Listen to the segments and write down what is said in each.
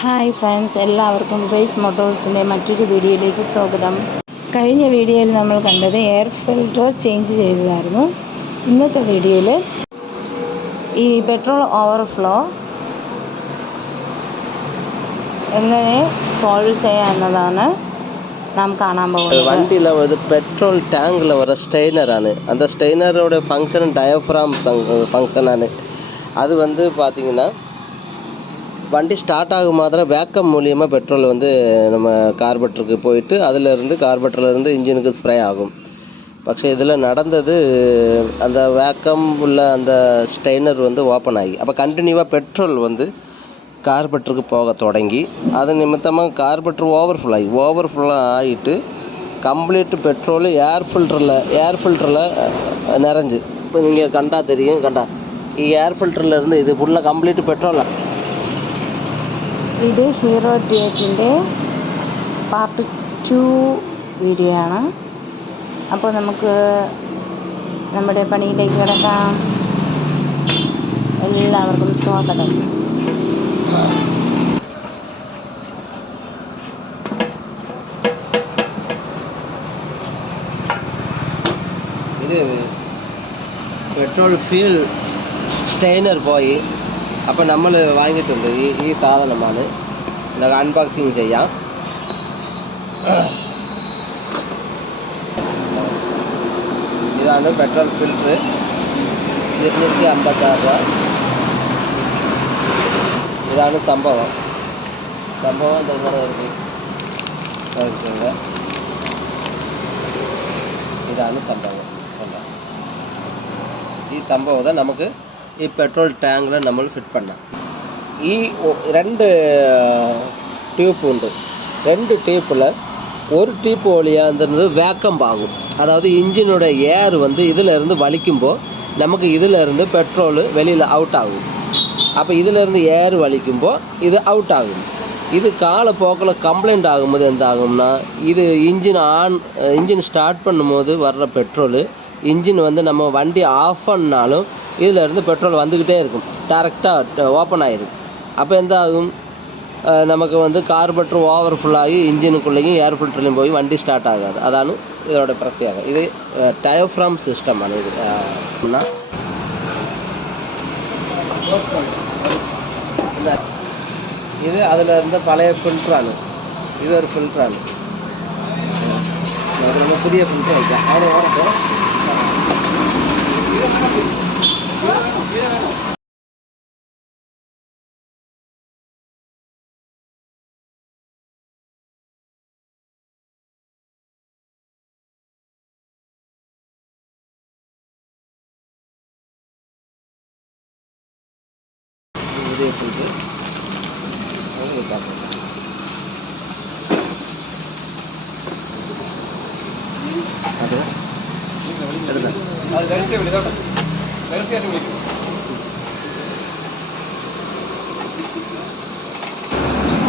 Hi friends, എല്ലാവർക്കും raise മോട്ടോഴ്സിൻ്റെ മറ്റൊരു വീഡിയോയിലേക്ക് സ്വാഗതം. കഴിഞ്ഞ വീഡിയോയിൽ നമ്മൾ കണ്ടത് എയർ ഫിൽറ്റർ ചേഞ്ച് ചെയ്തതായിരുന്നു. ഇന്നത്തെ വീഡിയോയിൽ ഈ പെട്രോൾ ഓവർഫ്ലോ എങ്ങനെ സോൾവ് ചെയ്യാം എന്നതാണ് നാം കാണാൻ പോകുന്നത്. வண்டியில் பெட்ரோல் டேங்கில் வர ஸ்ட்ரெயினரானு அந்த ஸ்ட்ரெயினரோட ஃபங்க்ஷன் டயஃப்ராம் ஃபங்க்ஷனானு அது பார்த்திங்கன்னா வண்டி ஸ்டார்ட் ஆகும் மாதிரி வேக்கம் மூலியமாக பெட்ரோல் நம்ம கார்பெட்டருக்கு போயிட்டு அதிலேருந்து கார்பெட்டர்லேருந்து இன்ஜினுக்கு ஸ்ப்ரே ஆகும். പക്ഷേ இதில் நடந்தது அந்த வேக்கம் உள்ள அந்த ஸ்ட்ரெயினர் ஓப்பன் ஆகி அப்போ கண்டினியூவாக பெட்ரோல் கார்பெட்டருக்கு போக தொடங்கி அது நிமித்தமாக கார்பெட்டர் ஓவர்ஃப்ளோ ஆகிட்டு கம்ப்ளீட் பெட்ரோல் ஏர் ஃபில்டரில் நிறைஞ்சு இப்போ நீங்கள் கண்டா தெரியும். ஏர் ஃபில்டர்லேருந்து இது ஃபுல்லாக கம்ப்ளீட் பெட்ரோல். ഇത് ഹീറോ ഡേറ്റിൻ്റെ പാർട്ട് 2 വീഡിയോ ആണ്. അപ്പോൾ നമുക്ക് നമ്മുടെ പണിയിലേക്ക് കിടക്കാം. എല്ലാവർക്കും സ്വാഗതം. ഇത് പെട്രോൾ ഫ്യൂൽ സ്റ്റെയിനർ പോയി. അപ്പോൾ നമ്മൾ വാങ്ങിയിട്ടുണ്ട് ഈ സാധനമാണ്. നമുക്ക് അൺബോക്സിങ് ചെയ്യാം. ഇതാണ് പെട്രോൾ ഫിൽറ്റർ, 256 രൂപ. ഇതാണ് സംഭവം. ഇതാണ് സംഭവം. ഈ സംഭവത്തെ നമുക്ക് ഈ പെട്രോൾ ടാങ്കിൽ നമ്മൾ ഫിറ്റ് பண்ணலாம். ഈ 2 டியூப் உண்டு. 2 டியூப்பில் ஒரு டியூப் வழியாக இருந்தது வேக்கம் ஆகும். அதாவது இன்ஜினோட ஏர் இதிலேருந்து வலிக்கும்போது நமக்கு இதிலேருந்து பெட்ரோல் வெளியில் அவுட் ஆகும். அப்போ இதிலேருந்து ஏர் வலிக்கும்போது இது அவுட் ஆகும். இது காலப்போக்கில் கம்ப்ளைண்ட் ஆகும்போது எந்த ஆகும்னா, இது இன்ஜின் ஸ்டார்ட் பண்ணும்போது வர்ற பெட்ரோல் இன்ஜின் நம்ம வண்டி ஆஃப் பண்ணாலும் இதிலேருந்து பெட்ரோல் வந்துக்கிட்டே இருக்கும். டேரெக்டாக ஓப்பன் ஆகிடும். அப்போ எந்த ஆகும், நமக்கு கார்பெட்டர் ஓவர்ஃபுல் ஆகி இன்ஜினுக்குள்ளேயும் ஏர் ஃபில்டர்லையும் போய் வண்டி ஸ்டார்ட் ஆகாது. அതാണ് இதோட பிரத்யேகம். இது டயஃப்ராம் சிஸ்டம் ആണ്. இது அதில் இருந்த பழைய ஃபில்டரானு. இது ஒரு ஃபில்டரானு. புதிய ஃபில்டர் வைക്കാം. புதிய ஃபில்டர்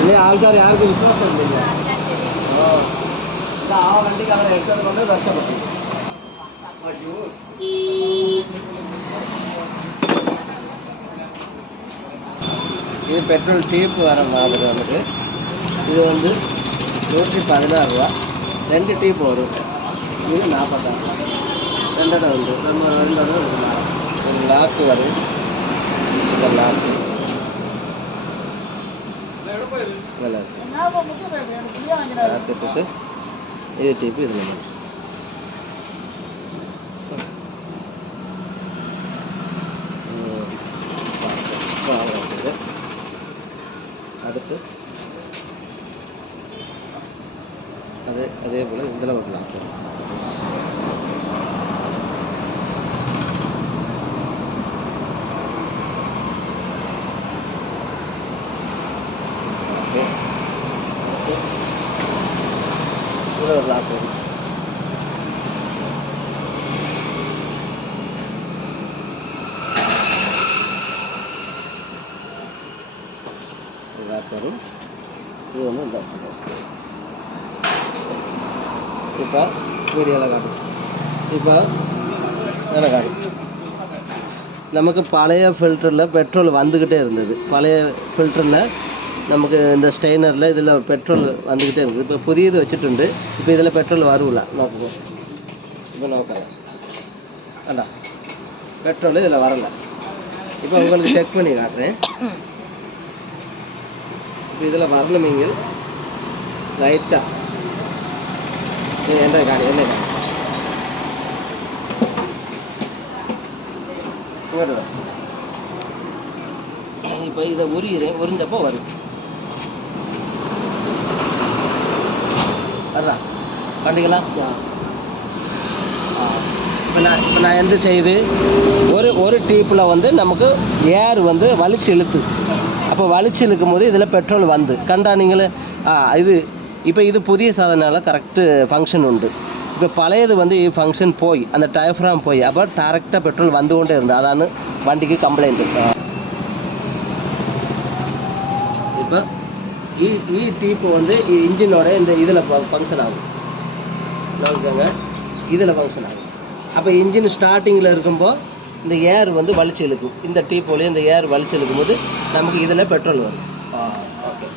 ഇനി ആൾക്കാർ ആർക്കും വിശ്വാസമില്ല. ആ വണ്ടിക്ക് അവരെ എടുത്തത് കൊണ്ട് രക്ഷപ്പെട്ടു. இது பெட்ரோல் டியூப் வர மாதிரி நமக்கு. இது 116 ரூபா. 2 டியூப் வரும். இது 46. 2 இடம் உண்டு. நம்ம 2 இடம் இது லாக்கு வரும். இந்த லாக்கு போட்டு இது டியூப் இதில் அடுத்து அதே போல் இதில் ஒரு லாக்கு. இதில் ஒரு லாக்கு. வரும். இது இந்த இப்போ வீடியோவில் காட்டும். இப்போ வேலை காட்டும். நமக்கு பழைய ஃபில்டரில் பெட்ரோல் வந்துக்கிட்டே இருந்தது. பழைய ஃபில்டரில் நமக்கு இந்த ஸ்டெய்னரில் இதில் பெட்ரோல் வந்துக்கிட்டே இருக்குது. இப்போ புதியது வச்சுട്ടുണ്ട്. இப்போ இதில் பெட்ரோல் வரும்ல நோக்குங்க. இப்போ நோக்கிறேன் வேண்டா பெட்ரோல் இதில் வரலை. இப்போ உங்களுக்கு செக் பண்ணி காட்டுறேன். இப்போ இதில் வரணுமீங்க லைட்டாக என்ன காணி என்ன காணி இப்போ இதை உரிஞ்சப்போ வரும். அதுதான் பண்ணிக்கலாம். இப்போ நான் எந்த செய்து ஒரு டீப்பில் வந்து நமக்கு ஏர் வந்து வலிச்சு இழுத்து. அப்போ வலிச்சு இழுக்கும் போது இதில் பெட்ரோல் வந்து கண்டா நீங்களே இது இப்போ இது புதிய சாதனால கரெக்டு ஃபங்க்ஷன் உண்டு. இப்போ பழையது வந்து ஃபங்க்ஷன் போய் அந்த டயஃப்ராம் போய் அப்போ டேரெக்டாக பெட்ரோல் வந்து கொண்டே இருந்தது. அതാണ് வண்டிக்கு கம்ப்ளைண்ட். இப்போ ഈ டீப்பு வந்து இன்ஜினோட இந்த இதில் ஃபங்க்ஷன் ஆகும். நோக்குங்க இதில் ஃபங்க்ஷன் ஆகும். அப்போ இன்ஜின் ஸ்டார்டிங்கில் இருக்கும்போது இந்த ஏர் வந்து வலிச்சு இழுக்கும். இந்த டீப்போலேயே இந்த ஏர் வலிச்சு இழுக்கும் போது நமக்கு இதில் பெட்ரோல் வரும். ஓகே.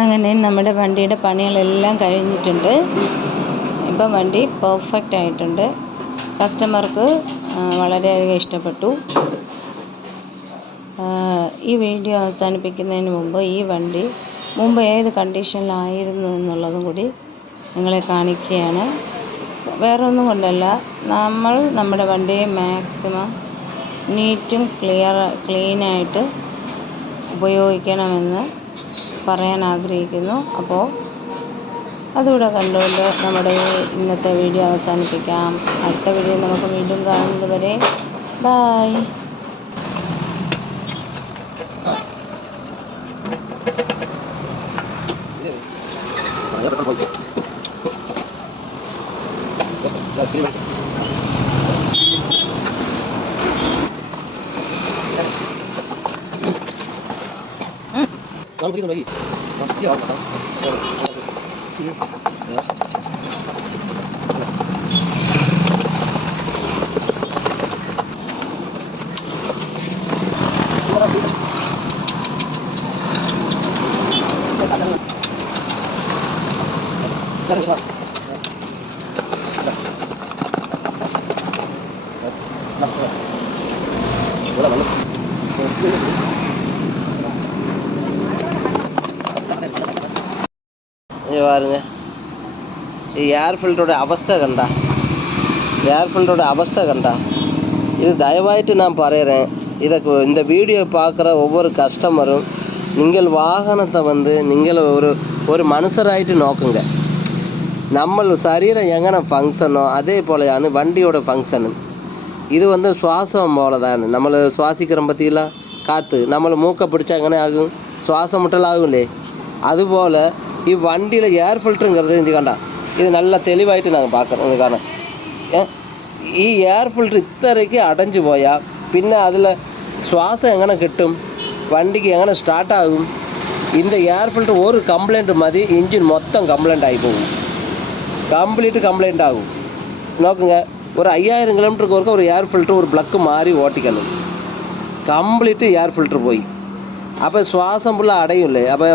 അങ്ങനെ നമ്മുടെ വണ്ടിയുടെ പണികളെല്ലാം കഴിഞ്ഞിട്ടുണ്ട്. ഇപ്പം വണ്ടി പെർഫെക്റ്റ് ആയിട്ടുണ്ട്. കസ്റ്റമർക്ക് വളരെയധികം ഇഷ്ടപ്പെട്ടു. ഈ വീഡിയോ അവസാനിപ്പിക്കുന്നതിന് മുമ്പ് ഈ വണ്ടി മുമ്പ് ഏത് കണ്ടീഷനിലായിരുന്നു എന്നുള്ളതും കൂടി നിങ്ങളെ കാണിക്കുകയാണ്. വേറെ ഒന്നും കൊണ്ടല്ല, നമ്മൾ നമ്മുടെ വണ്ടിയെ മാക്സിമം നീറ്റും ക്ലീനായിട്ട് ഉപയോഗിക്കണമെന്ന് പറയാൻ ആഗ്രഹിക്കുന്നു. അപ്പോൾ അതുകൂടെ കണ്ടുകൊണ്ട് നമ്മുടെ ഇന്നത്തെ വീഡിയോ അവസാനിപ്പിക്കാം. അടുത്ത വീഡിയോ നമുക്ക് വീണ്ടും കാണുന്നത് വരെ ബായ്. பாருங்க, ஏர் ஃபில்டரோட அவஸ்தை கண்டா, ஏர் ஃபில்டரோட அவஸ்தை கண்டா. இது தயவாயிட்டு நான் പറയുறேன், இந்த வீடியோ பார்க்குற ஒவ்வொரு கஸ்டமரும் நீங்கள் வாகனத்தை வந்து நீங்கள் ஒரு மனுஷராயிட்டு நோக்குங்க. நம்ம சரீரம் எങ്ങനെ ஃபங்க்ஷனோ அதே போலையான வண்டியோட ஃபங்க்ஷனு. இது வந்து சுவாசம் போல தான். நம்மளை சுவாசிக்கிறோம் பார்த்தீங்களா, காற்று நம்மளை மூக்கை பிடிச்சா எങ്ങനെ ஆகும், சுவாசம் முட்டல் ஆகும்லே. அதுபோல் வண்டியில் ஏர் ஃபில்ட்ருங்கிறது இது கண்டா, இது நல்லா தெளிவாயிட்டு நாங்கள் பார்க்குறோம். இதுக்கான ഈ എയർ ഫിൽറ്റർ ഇത്രയ്ക്ക് അടഞ്ഞു പോയാൽ പിന്നെ അതിൽ ശ്വാസം എങ്ങനെ കിട്ടും, വണ്ടിക്ക് എങ്ങനെ സ്റ്റാർട്ടാകും? இந்த ஏர் ஃபில்டர் ஒரு கம்ப்ளைண்ட் மதி இன்ஜின் மொத்தம் கம்ப்ளைண்ட் ஆகி போகும், கம்ப்ளீட்டு கம்ப்ளைண்ட் ஆகும். நோக்குங்க, ஒரு 5000 கிலோமீட்டருக்கு ஒருக்க ஒரு ஏர் ஃபில்டர் ஒரு ப்ளக்கு மாறி ஓட்டிக்கணும், கம்ப்ளீட்டு ஏர் ஃபில்டர் போய். அப்போ சுவாசம் ஃபுல்லாக அடையும் இல்லை. அப்போ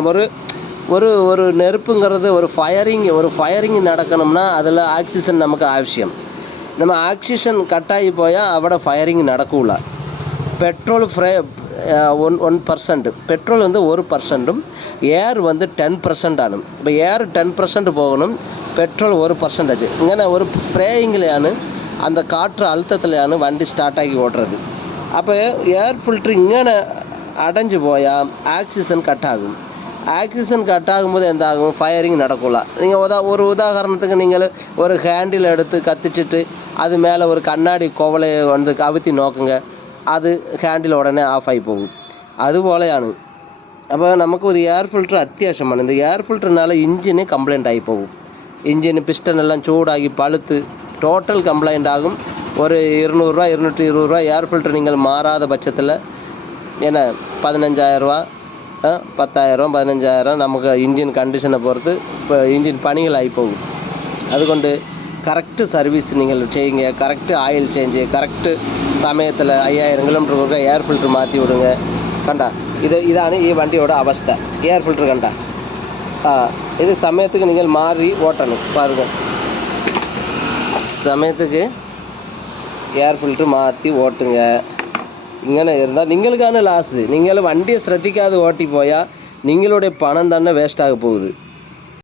ஒரு ஒரு நெருப்புங்கிறது ஒரு ஃபயரிங் நடக்கணும்னா அதில் ஆக்சிஜன் நமக்கு அவசியம். நம்ம ஆக்சிஜன் கட்டாகி போயால் അവിടെ ஃபயரிங் நடக்கூல. பெட்ரோல் 1% பெட்ரோல் வந்து 1%ம் ஏர் வந்து 10% ആണ്. இப்போ ஏர் 10% போகணும், பெட்ரோல் 1%. இங்கே ஒரு ஸ்ப்ரேயிங்கிலைയാണ് அந்த காற்று அழுத்தத்திலைയാണ് வண்டி ஸ்டார்ட் ஆகி ஓடுறது. அப்போ ஏர் ஃபில்ட்ரு இங்கே அடைஞ்சு போயால் ஆக்சிஜன் கட் ஆகும். ஆக்சிஜன் கட் ஆகும்போது எந்தாகும், ஃபயரிங் நடக்கூல. நீங்கள் ஒரு உதாரணத்துக்கு நீங்கள் ஒரு ஹேண்டில் எடுத்து கத்திச்சிட்டு அது மேலே ஒரு கண்ணாடி கோவலையை வந்து கவுத்தி நோக்குங்க, அது ஹேண்டில் உடனே ஆஃப் ஆகி போகும். அதுபோலைയാണ്. അപ്പോൾ നമുക്ക് ഒരു എയർ ഫിൽറ്റർ അത്യാവശ്യമാണ്. இந்த എയർ ഫിൽറ്ററിനാல ഇഞ്ചിന് കംപ്ലൈൻ്റ് ആയി പോകും. ഇഞ്ചിന് പിസ്റ്റൺ എല്ലാം ചൂടാകി പഴുത്ത് ടോട്ടൽ കംപ്ലൈൻ്റ് ആകും. ஒரு 200 ரூபா 220 ரூபா ஏர் ஃபில்டர் நீங்கள் மாறாத பட்சத்தில் என்ன 15,000 ரூபா 10,000 15,000 നമുക്ക് இன்ஜின் கண்டிஷனை பொறுத்து இப்போ இன்ஜின் பணிகளாகி போகும். അതുകൊണ്ട് കറക്റ്റ് സർവീസ് നിങ്ങൾ ചെയ്യുക, കറക്റ്റ് ആയിൽ ചേഞ്ച്, കറക്റ്റ് സമയത്തിൽ 5000 കിലോമീറ്റർ കൊടുക്കുക എയർ ഫിൽറ്റർ മാറ്റി വിടുங்க. കണ്ട ഇതാണ് ഈ വണ്ടിയുടെ അവസ്ഥ. എയർ ഫിൽറ്റർ കണ്ട ഇത് സമയத்துக்கு നിങ്ങൾ മാറി ഓട്ടണം. பாருங்க, സമയத்துக்கு ஏர் ஃபில்ட்ரு மாற்றி ஓட்டுங்க. இங்கே இருந்தால் நீங்களுக்கான லாஸு. நீங்கள் வண்டியை ஸ்ரத்திக்காது ஓட்டி போயால் நீங்களுடைய பணம் தானே வேஸ்ட்டாக போகுது.